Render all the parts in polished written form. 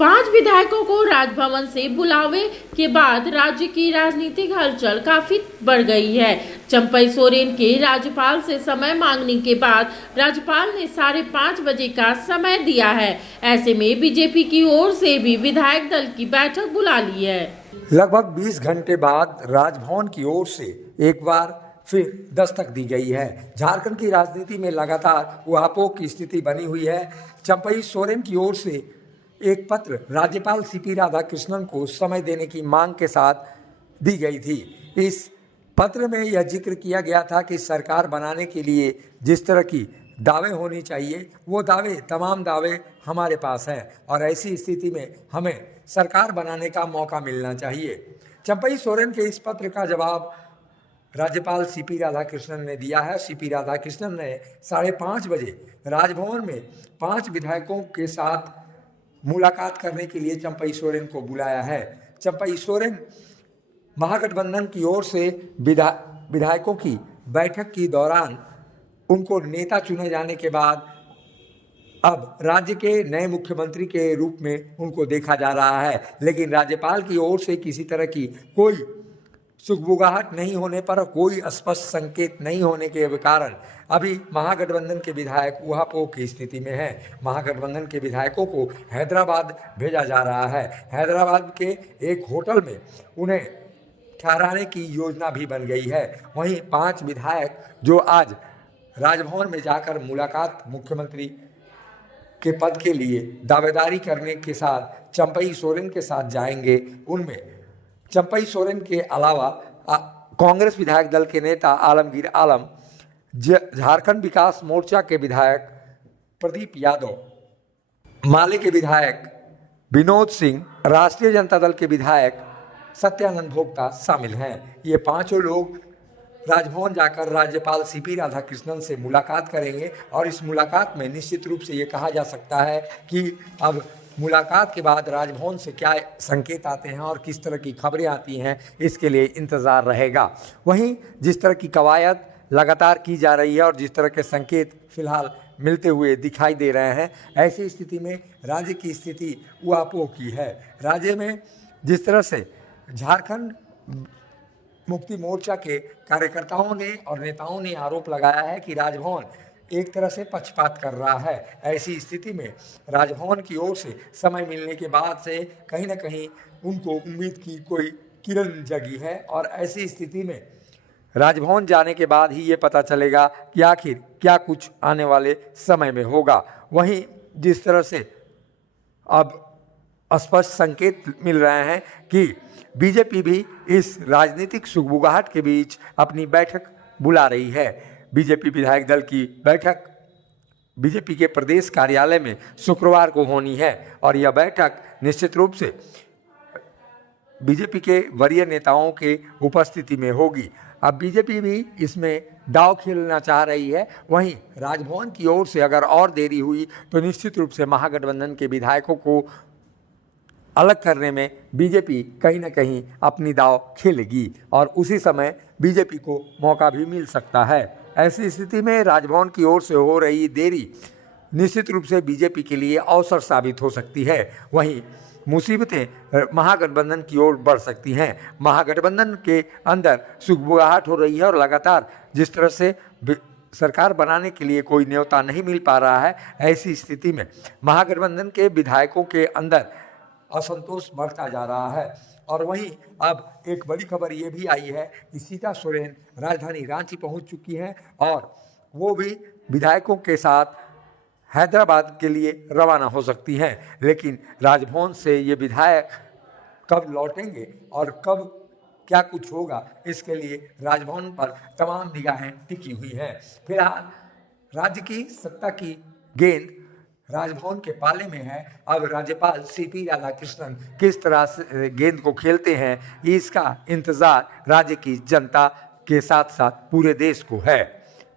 5 विधायकों को राजभवन से बुलावे के बाद राज्य की राजनीतिक हलचल काफी बढ़ गई है। चंपई सोरेन के राज्यपाल से समय मांगने के बाद राज्यपाल ने 5:30 बजे का समय दिया है। ऐसे में बीजेपी की ओर से भी विधायक दल की बैठक बुला ली है। लगभग 20 घंटे बाद राजभवन की ओर से एक बार फिर दस्तक दी गई है। झारखंड की राजनीति में लगातार उहापोह की स्थिति बनी हुई है। चंपई सोरेन की ओर से एक पत्र राज्यपाल सीपी राधाकृष्णन को समय देने की मांग के साथ दी गई थी। इस पत्र में यह जिक्र किया गया था कि सरकार बनाने के लिए जिस तरह की दावे होनी चाहिए, वो तमाम दावे हमारे पास हैं और ऐसी स्थिति में हमें सरकार बनाने का मौका मिलना चाहिए। चंपई सोरेन के इस पत्र का जवाब राज्यपाल सीपी राधाकृष्णन ने दिया है। सीपी राधाकृष्णन ने 5:30 बजे राजभवन में 5 विधायकों के साथ मुलाकात करने के लिए चंपई सोरेन को बुलाया है। चंपई सोरेन महागठबंधन की ओर से विधायकों की बैठक के दौरान उनको नेता चुने जाने के बाद अब राज्य के नए मुख्यमंत्री के रूप में उनको देखा जा रहा है। लेकिन राज्यपाल की ओर से किसी तरह की कोई सुगबुगाहट नहीं होने पर, कोई स्पष्ट संकेत नहीं होने के कारण अभी महागठबंधन के विधायक उहापोह की स्थिति में हैं। महागठबंधन के विधायकों को हैदराबाद भेजा जा रहा है। हैदराबाद के एक होटल में उन्हें ठहराने की योजना भी बन गई है। वहीं 5 विधायक जो आज राजभवन में जाकर मुलाकात मुख्यमंत्री के पद के लिए दावेदारी करने के साथ चंपई सोरेन के साथ जाएंगे, उनमें चंपई सोरेन के अलावा कांग्रेस विधायक दल के नेता आलमगीर आलम, झारखंड विकास मोर्चा के विधायक प्रदीप यादव, माले के विधायक विनोद सिंह, राष्ट्रीय जनता दल के विधायक सत्यानंद भोक्ता शामिल हैं। ये 5 लोग राजभवन जाकर राज्यपाल सीपी राधाकृष्णन से मुलाकात करेंगे और इस मुलाकात में निश्चित रूप से ये कहा जा सकता है कि अब मुलाकात के बाद राजभवन से क्या संकेत आते हैं और किस तरह की खबरें आती हैं, इसके लिए इंतज़ार रहेगा। वहीं जिस तरह की कवायद लगातार की जा रही है और जिस तरह के संकेत फिलहाल मिलते हुए दिखाई दे रहे हैं, ऐसी स्थिति में राज्य की स्थिति उहापोह की है। राज्य में जिस तरह से झारखंड मुक्ति मोर्चा के कार्यकर्ताओं ने और नेताओं ने आरोप लगाया है कि राजभवन एक तरह से पक्षपात कर रहा है, ऐसी स्थिति में राजभवन की ओर से समय मिलने के बाद से कहीं ना कहीं उनको उम्मीद की कोई किरण जगी है और ऐसी स्थिति में राजभवन जाने के बाद ही ये पता चलेगा कि आखिर क्या कुछ आने वाले समय में होगा। वहीं जिस तरह से अब स्पष्ट संकेत मिल रहे हैं कि बीजेपी भी इस राजनीतिक सुगबुगाहट के बीच अपनी बैठक बुला रही है। बीजेपी विधायक दल की बैठक बीजेपी के प्रदेश कार्यालय में शुक्रवार को होनी है और यह बैठक निश्चित रूप से बीजेपी के वरीय नेताओं के उपस्थिति में होगी। अब बीजेपी भी इसमें दांव खेलना चाह रही है। वहीं राजभवन की ओर से अगर और देरी हुई तो निश्चित रूप से महागठबंधन के विधायकों को अलग करने में बीजेपी कहीं ना कहीं अपनी दांव खेलेगी और उसी समय बीजेपी को मौका भी मिल सकता है। ऐसी स्थिति में राजभवन की ओर से हो रही देरी निश्चित रूप से बीजेपी के लिए अवसर साबित हो सकती है। वहीं मुसीबतें महागठबंधन की ओर बढ़ सकती हैं। महागठबंधन के अंदर सुगबुगाहट हो रही है और लगातार जिस तरह से सरकार बनाने के लिए कोई न्योता नहीं मिल पा रहा है, ऐसी स्थिति में महागठबंधन के विधायकों के अंदर असंतोष बढ़ता जा रहा है। और वहीं अब एक बड़ी खबर ये भी आई है कि सीता सोरेन राजधानी रांची पहुंच चुकी हैं और वो भी विधायकों के साथ हैदराबाद के लिए रवाना हो सकती हैं। लेकिन राजभवन से ये विधायक कब लौटेंगे और कब क्या कुछ होगा, इसके लिए राजभवन पर तमाम निगाहें टिकी हुई हैं। फिलहाल राज्य की सत्ता की गेंद राजभवन के पाले में है। अब राज्यपाल सीपी राधाकृष्णन किस तरह से गेंद को खेलते हैं, इसका इंतजार राज्य की जनता के साथ साथ पूरे देश को है।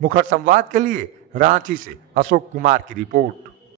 मुखर संवाद के लिए रांची से अशोक कुमार की रिपोर्ट।